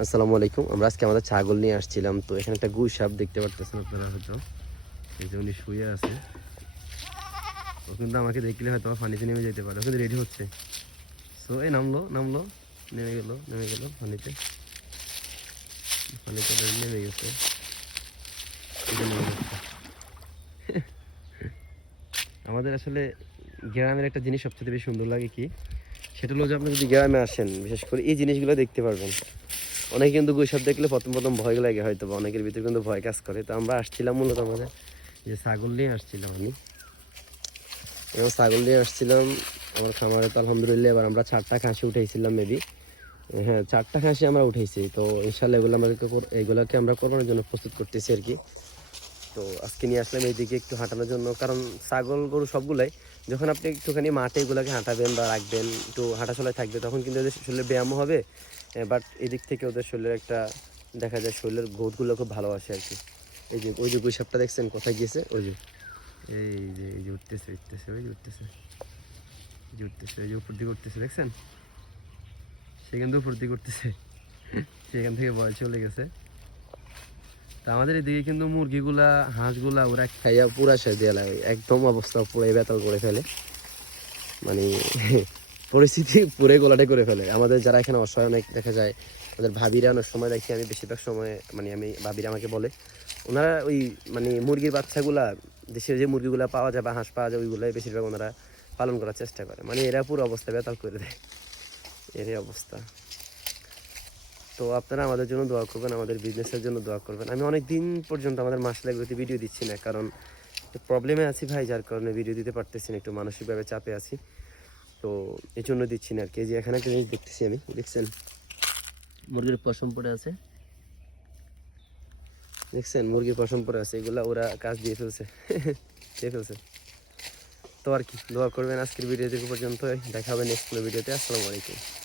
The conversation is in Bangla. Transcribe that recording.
আসসালামু আলাইকুম। আমরা আজকে আমাদের ছাগল নিয়ে আসছিলাম। তো এখানে একটা গুই সাপ দেখতে পারতেছেন আপনারা হয়তো। এই যে উনি শুয়ে আছে। ও কিন্তু আমাকে দেখলে হয়তো পানিতে নেমে যেতে পারে। ও কিন্তু রেডি হচ্ছে। সো এই নামলো, নেমে গেল পানিতে। পানিতে নেমে গেছে। এই যে নেমে গেছে। আমাদের আসলে গ্রামের একটা জিনিস সবচেয়ে বেশি সুন্দর লাগে কি? সেটা হলো যে আপনি যদি গ্রামে আসেন, বিশেষ করে এই জিনিসগুলো দেখতে পারবেন। অনেকে কিন্তু গুই সাপ দেখলে প্রথম ভয় লাগে হয়তো, বা অনেকের ভিতরে কিন্তু ভয় কাজ করে। তো আমরা আসছিলাম মূলত আমাদের যে ছাগল নিয়ে আসছিলাম আমি, এবং ছাগল নিয়ে আসছিলাম আমার খামারে। তো আলহামদুলিল্লাহ এবার আমরা 4টা খাসি উঠাইছিলাম মেবি। হ্যাঁ, 4টা খাসি আমরা উঠাইছি। তো ইনশাল্লাহ এগুলোকে আমরা কোরবানির জন্য প্রস্তুত করতেছি আর কি। তো আজকে নিয়ে আসলাম এইদিকে একটু হাঁটানোর জন্য, কারণ ছাগল গরু সবগুলাই যখন আপনি একটুখানি মাঠে এগুলোকে হাঁটাবেন বা রাখবেন, একটু হাঁটাচলায় থাকবে, তখন কিন্তু ওদের শরীরে ব্যায়ামও হবে। বাট এদিক থেকে ওদের শরীরের একটা দেখা যায় শরীরের গ্রোথগুলো খুব ভালো আসে আর কি। এই যে ওই যে গুইসাপটা দেখছেন কোথায় গিয়েছে, ওই যে এই যে উঠতেছে ওই যে উঠতেছে, ওই যে উপর দিকে উঠতেছে দেখছেন, সে কিন্তু উপর দিকে উঠতেছে। সেখান থেকে ভয় চলে গেছে। তা আমাদের এদিকে কিন্তু মুরগিগুলা হাঁসগুলা ওরা খাইয়া পুরা শেষ দিয়ে লাগে, একদম অবস্থা পুরো বেতাল করে ফেলে। মানে পরিস্থিতি পুরো গোলাটে করে ফেলে। আমাদের যারা এখানে অসহায় অনেক দেখা যায়, ওদের ভাবিরা অনেক সময় দেখি আমি, বেশিরভাগ সময় মানে আমি ভাবিরা আমাকে বলে ওনারা ওই মানে মুরগির বাচ্চাগুলা, দেশের যে মুরগিগুলা পাওয়া যায় বা হাঁস পাওয়া যায় ওইগুলাই বেশিরভাগ ওনারা পালন করার চেষ্টা করে। মানে এরা পুরো অবস্থা বেতাল করে দেয়, এরই অবস্থা। তো আপনারা আমাদের জন্য দোয়া করবেন, আমাদের বিজনেসের জন্য দোয়া করবেন। আমি অনেক দিন পর্যন্ত আমাদের মাসলাগুলোতে ভিডিও দিচ্ছি না, কারণ প্রবলেমে আছি ভাই, যার কারণে ভিডিও দিতে পারতেছি না, একটু মানসিকভাবে চাপে আছি। তো এই জন্য দিচ্ছি না আর কি। যে এখানে একটা জিনিস দেখতেছি আমি, দেখছেন মুরগির পশম পড়ে আছে, দেখছেন মুরগির পশম পড়ে আছে, এগুলা ওরা কাজ দিয়ে ফেলছে। খেয়ে ফেলছে। তো আর কি, দোয়া করবেন। আজকের ভিডিও পর্যন্ত, দেখা হবে নেক্সট কোনো ভিডিওতে। আসসালামু আলাইকুম।